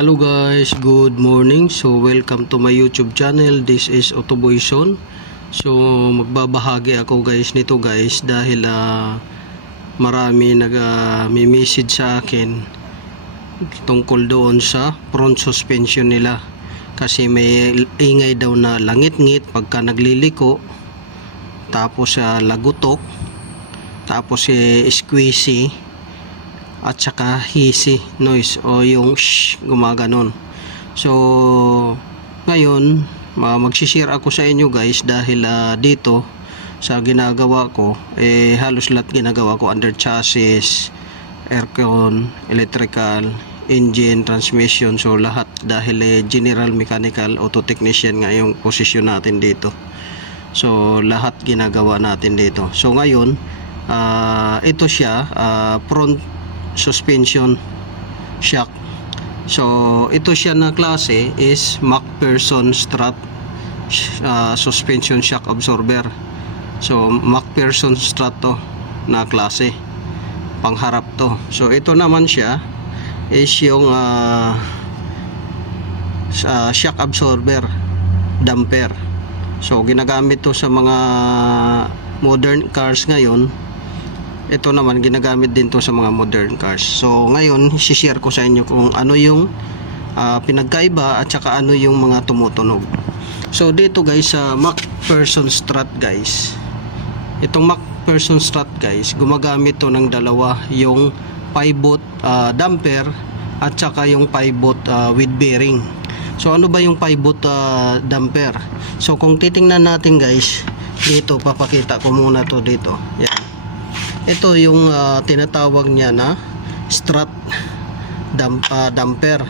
Hello guys, good morning. So welcome to my YouTube channel. This is Otoboyson. So magbabahagi ako guys nito guys dahil ah, marami nag ah, message sa akin tungkol doon sa front suspension nila. Kasi may ingay daw na langit-ngit pagka nagliliko. Tapos sa lagutok. Tapos eh, squeezy at saka hisi noise o yung shh gumaganon. So ngayon ma- magsishare ako sa inyo guys dahil ah, dito sa ginagawa ko eh halos lahat ginagawa ko under chassis aircon electrical engine transmission. So lahat dahil eh, general mechanical auto technician nga yung posisyon natin dito. So lahat ginagawa natin dito. So ngayon ah, ito siya ah, front suspension shock. So ito siya na klase is MacPherson strut uh, suspension shock absorber. So MacPherson strut to na klase. Pangharap to. So ito naman siya is yung uh, sa shock absorber damper. So ginagamit to sa mga modern cars ngayon ito naman ginagamit din to sa mga modern cars. So ngayon share ko sa inyo kung ano yung ah, pinagkaiba at saka ano yung mga tumutunog. So dito guys sa MacPherson Strat guys. Itong MacPherson Strat guys gumagamit to ng dalawa. Yung pivot ah, damper at saka yung pivot ah, with bearing. So ano ba yung pivot ah, damper? So kung titingnan natin guys dito papakita ko muna to dito. Yan ito yung ah, tinatawag niya na strut dam, ah, damper.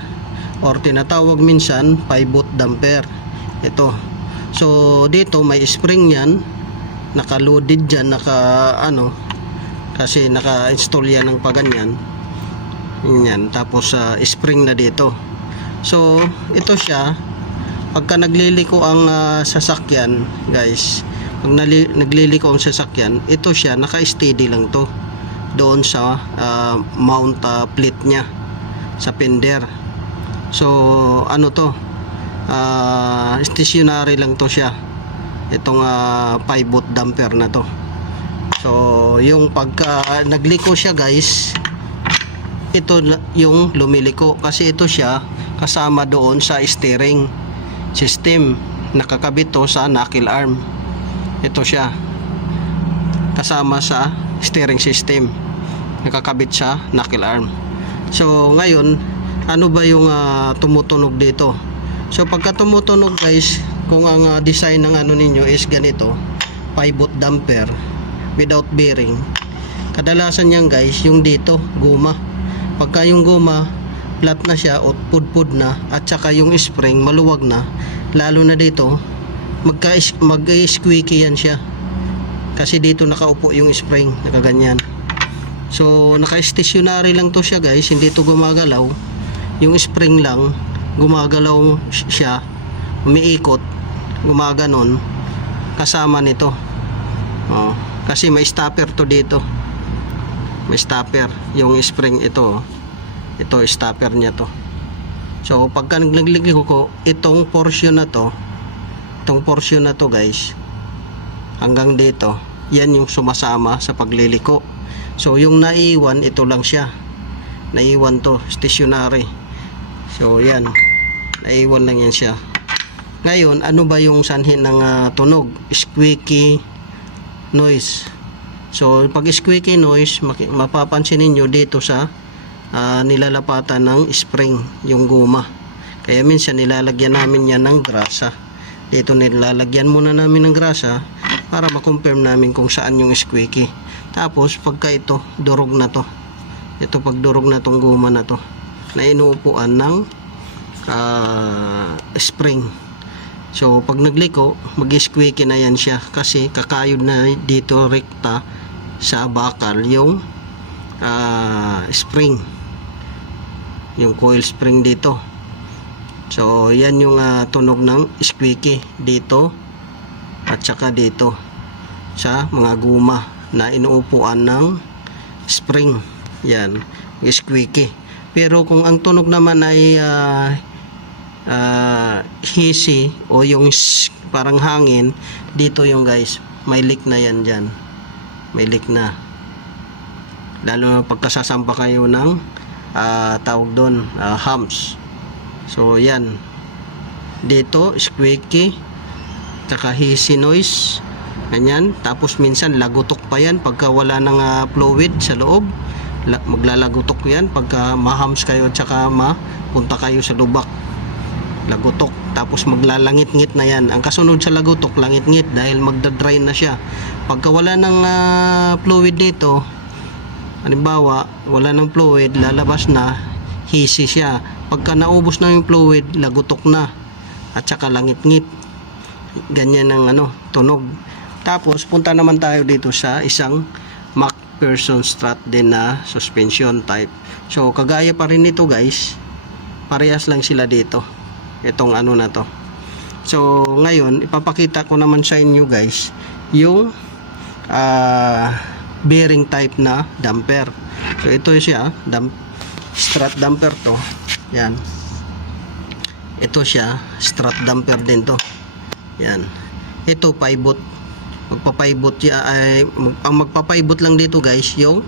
Or tinatawag minsan pivot damper. Ito. So dito may spring yan. Naka-loaded dyan naka ano kasi naka-install yan ng paganyan. Yan tapos ah, spring na dito. So ito siya. Pagka nagliliko ang ah, sasakyan guys pag nali, nagliliko ang sasakyan ito siya naka-steady lang to. Doon sa ah, mount ah, plate niya sa fender. So ano to? Ah, stationary lang to siya. Itong ah, pivot damper na to. So yung pagka nagliko siya guys ito yung lumiliko. Kasi ito siya kasama doon sa steering system. Nakakabit to sa knuckle arm ito siya. Kasama sa steering system. Nakakabit sa knuckle arm. So ngayon ano ba yung ah, tumutunog dito? So pagka tumutunog guys kung ang ah, design ng ano ninyo is ganito pivot damper without bearing kadalasan yan guys yung dito guma. Pagka yung guma flat na siya o pudpud na at saka yung spring maluwag na lalo na dito magka mag squeaky yan siya. Kasi dito nakaupo yung spring nakaganyan. So naka-stationary lang to siya guys. Hindi to gumagalaw. Yung spring lang gumagalaw siya. Umiikot gumaganon. Kasama nito. Oh, kasi may stopper to dito. May stopper. Yung spring ito oh. ito stopper niya to. So pagka nagliglig ko itong portion na to itong portion na to guys hanggang dito yan yung sumasama sa pagliliko. So yung naiwan ito lang siya. Naiwan to stationary. So yan. Naiwan lang yan siya. Ngayon ano ba yung sanhin ng ah, tunog? Squeaky noise. So pag squeaky noise mapapansin ninyo dito sa ah, nilalapatan ng spring yung guma. Kaya minsan nilalagyan namin yan ng grasa dito nilalagyan muna namin ng grasa para ma-confirm namin kung saan yung squeaky. Tapos pagka ito durog na to. Ito pag durog na tong guma na to na inuupuan ng ah, spring. So pag nagliko mag squeaky na yan siya kasi kakayod na dito rekta sa bakal yung ah, spring. Yung coil spring dito so yan yung ah, tunog ng squeaky dito at saka dito sa mga guma na inuupuan ng spring yan squeaky Pero kung ang tunog naman ay ah, ah, hisi o yung parang hangin, dito yung guys, may leak na yan dyan. May leak na. Lalo na pagkasasampa kayo ng ah, tawag doon, ah, hums. So yan. Dito, squeaky, tsaka hissy noise. Ganyan. Tapos minsan lagutok pa yan pagka wala ng ah, fluid sa loob. La- maglalagutok yan pagka mahams kayo tsaka mapunta kayo sa lubak. Lagutok. Tapos maglalangit-ngit na yan. Ang kasunod sa lagutok, langit-ngit dahil magdadry na siya. Pagka wala ng ah, fluid dito, halimbawa, wala ng fluid, lalabas na, hisi siya. Pagka naubos na yung fluid, lagutok na. At saka langit-ngit. Ganyan ang ano, tunog. Tapos, punta naman tayo dito sa isang MacPherson Strat din na suspension type. So, kagaya pa rin nito guys. Parehas lang sila dito. Itong ano na to. So, ngayon, ipapakita ko naman sa inyo guys yung ah, bearing type na damper. So, ito siya, dump, strut damper to. Yan. Ito siya, strut damper din to. Yan. Ito, pivot. Magpa-pivot ya, ay, mag, ang magpa-pivot lang dito guys, yung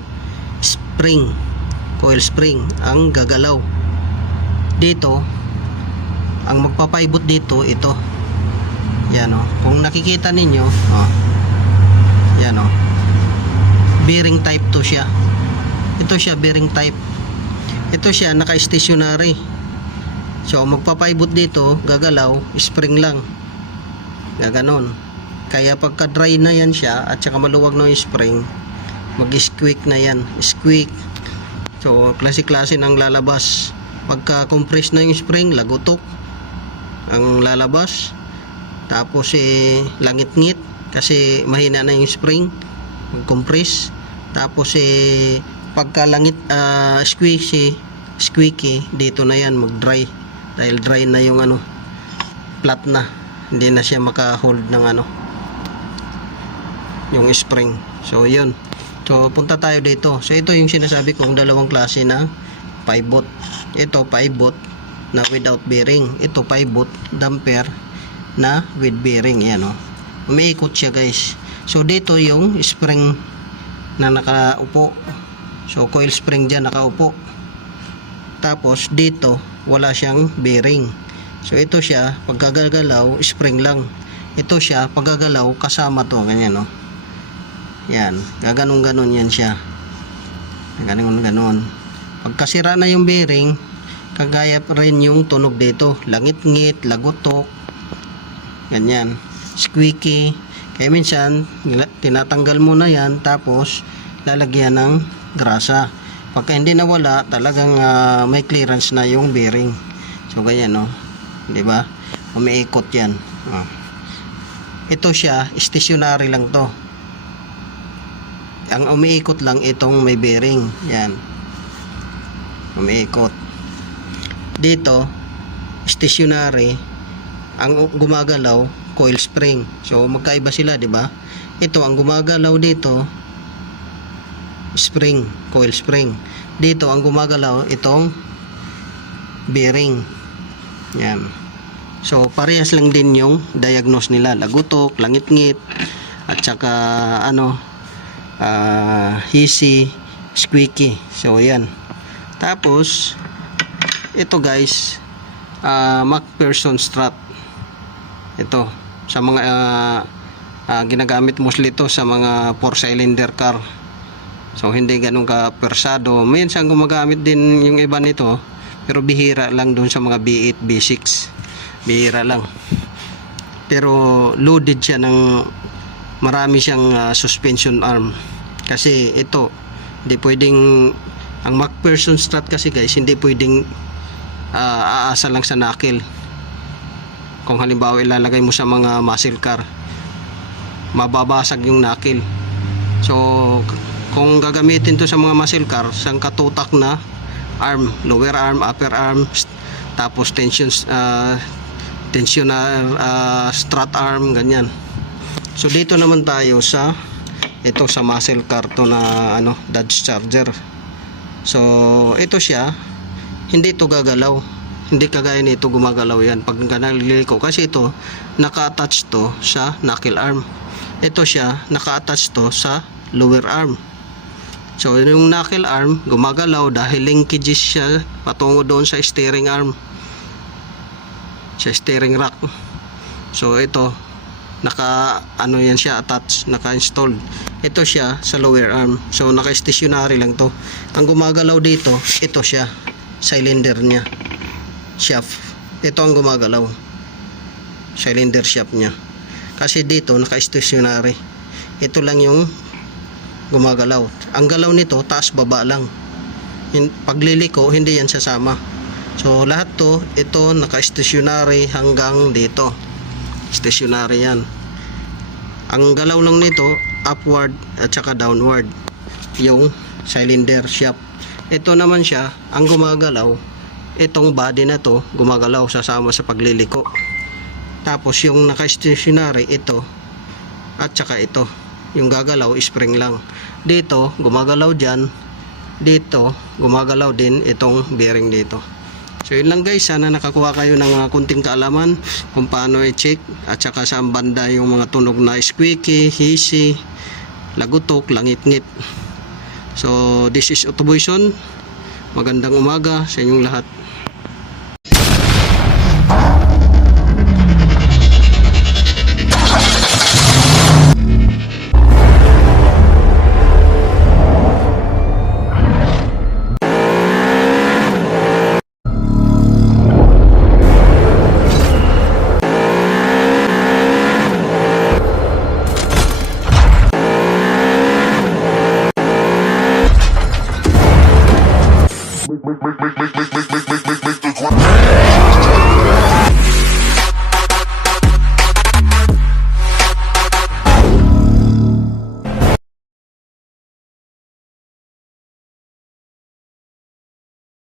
spring. Coil spring. Ang gagalaw. Dito, ang magpa-pivot dito, ito. Yan o. Kung nakikita ninyo, oh. Yan o. Bearing type to siya. Ito siya, bearing type. Ito siya, naka-stationary. So, magpa-pivot dito, gagalaw, spring lang. Gaganon. Kaya pagka dry na yan siya, at saka maluwag na spring, mag-squeak na yan. Squeak. So, klase-klase ng lalabas. Pagka compress na yung spring, lagutok ang lalabas. Tapos eh, langit-ngit kasi mahina na yung spring. Mag-compress. Tapos eh, pagka langit, ah, squeaky, squeaky, dito na yan mag-dry. Dahil dry na yung ano, flat na. Hindi na siya maka-hold ng ano, yung spring. So, yun. So, punta tayo dito. So, ito yung sinasabi kong dalawang klase na pivot. Ito, pivot na without bearing. Ito, pivot, damper na with bearing. Yan, oh. Umiikot siya, guys. So, dito yung spring na nakaupo. So, coil spring dyan nakaupo. Tapos, dito, wala siyang bearing. So, ito siya, pagkagalaw, spring lang. Ito siya, pagkagalaw, kasama to, ganyan, no? Yan, gaganon-ganon yan siya. Gaganon-ganon. Pagkasira na yung bearing, kagaya pa rin yung tunog dito. Langit-ngit, lagutok, ganyan. Squeaky. Kaya minsan, tinatanggal mo na yan, tapos lalagyan ng grasa. Pagka hindi nawala, talagang ah, may clearance na yung bearing. So, ganyan, no? Di ba? Umiikot yan. Oh. Ito siya, stationary lang to. Ang umiikot lang itong may bearing. Yan. Umiikot. Dito, stationary, ang gumagalaw, coil spring. So, magkaiba sila, di ba? Ito, ang gumagalaw dito, spring, coil spring. Dito, ang gumagalaw, itong bearing. Yan. So, parehas lang din yung diagnose nila. Lagutok, langit-ngit, at saka, ano, ah, hissy, squeaky. So, yan. Tapos, ito guys, ah, MacPherson strut. Ito, sa mga ah, ah, ginagamit mostly to sa mga 4-cylinder car. So, hindi ganun ka persado. Minsan gumagamit din yung iba nito, pero bihira lang doon sa mga B8, B6. Bihira lang. Pero loaded siya ng marami siyang ah, suspension arm. Kasi ito, hindi pwedeng ang MacPherson strut kasi guys, hindi pwedeng ah, aasa lang sa knuckle. Kung halimbawa ilalagay mo sa mga muscle car, mababasag yung knuckle. So, kung gagamitin to sa mga muscle car, sang katutak na arm, lower arm, upper arm, tapos tension uh, tensioner ah, strut arm, ganyan. So dito naman tayo sa ito sa muscle car to na ano Dodge Charger. So ito siya hindi ito gagalaw. Hindi kagaya nito gumagalaw yan pag naliliko. Kasi ito, naka-attach to sa knuckle arm. Ito siya, naka-attach to sa lower arm. So, yung knuckle arm, gumagalaw dahil linkages siya patungo doon sa steering arm. Sa steering rack. So, ito, naka, ano yan siya, attach, naka-installed. Ito siya sa lower arm. So, naka-stationary lang to. Ang gumagalaw dito, ito siya, cylinder niya. Shaft. Ito ang gumagalaw. Cylinder shaft niya. Kasi dito, naka-stationary. Ito lang yung gumagalaw. Ang galaw nito, taas baba lang. Pagliliko, hindi yan sasama. So, lahat to, ito naka-stationary hanggang dito. Stationary yan. Ang galaw lang nito, upward at saka downward. Yung cylinder shaft. Ito naman siya, ang gumagalaw, itong body na to, gumagalaw sasama sa pagliliko. Tapos yung naka-stationary, ito, at saka ito. Yung gagalaw, spring lang. Dito, gumagalaw dyan. Dito, gumagalaw din itong bearing dito. So yun lang guys, sana nakakuha kayo ng mga kunting kaalaman kung paano i-check at saka sa banda yung mga tunog na squeaky, hissy, lagutok, langit-ngit. So this is Autoboyson. Magandang umaga sa inyong lahat.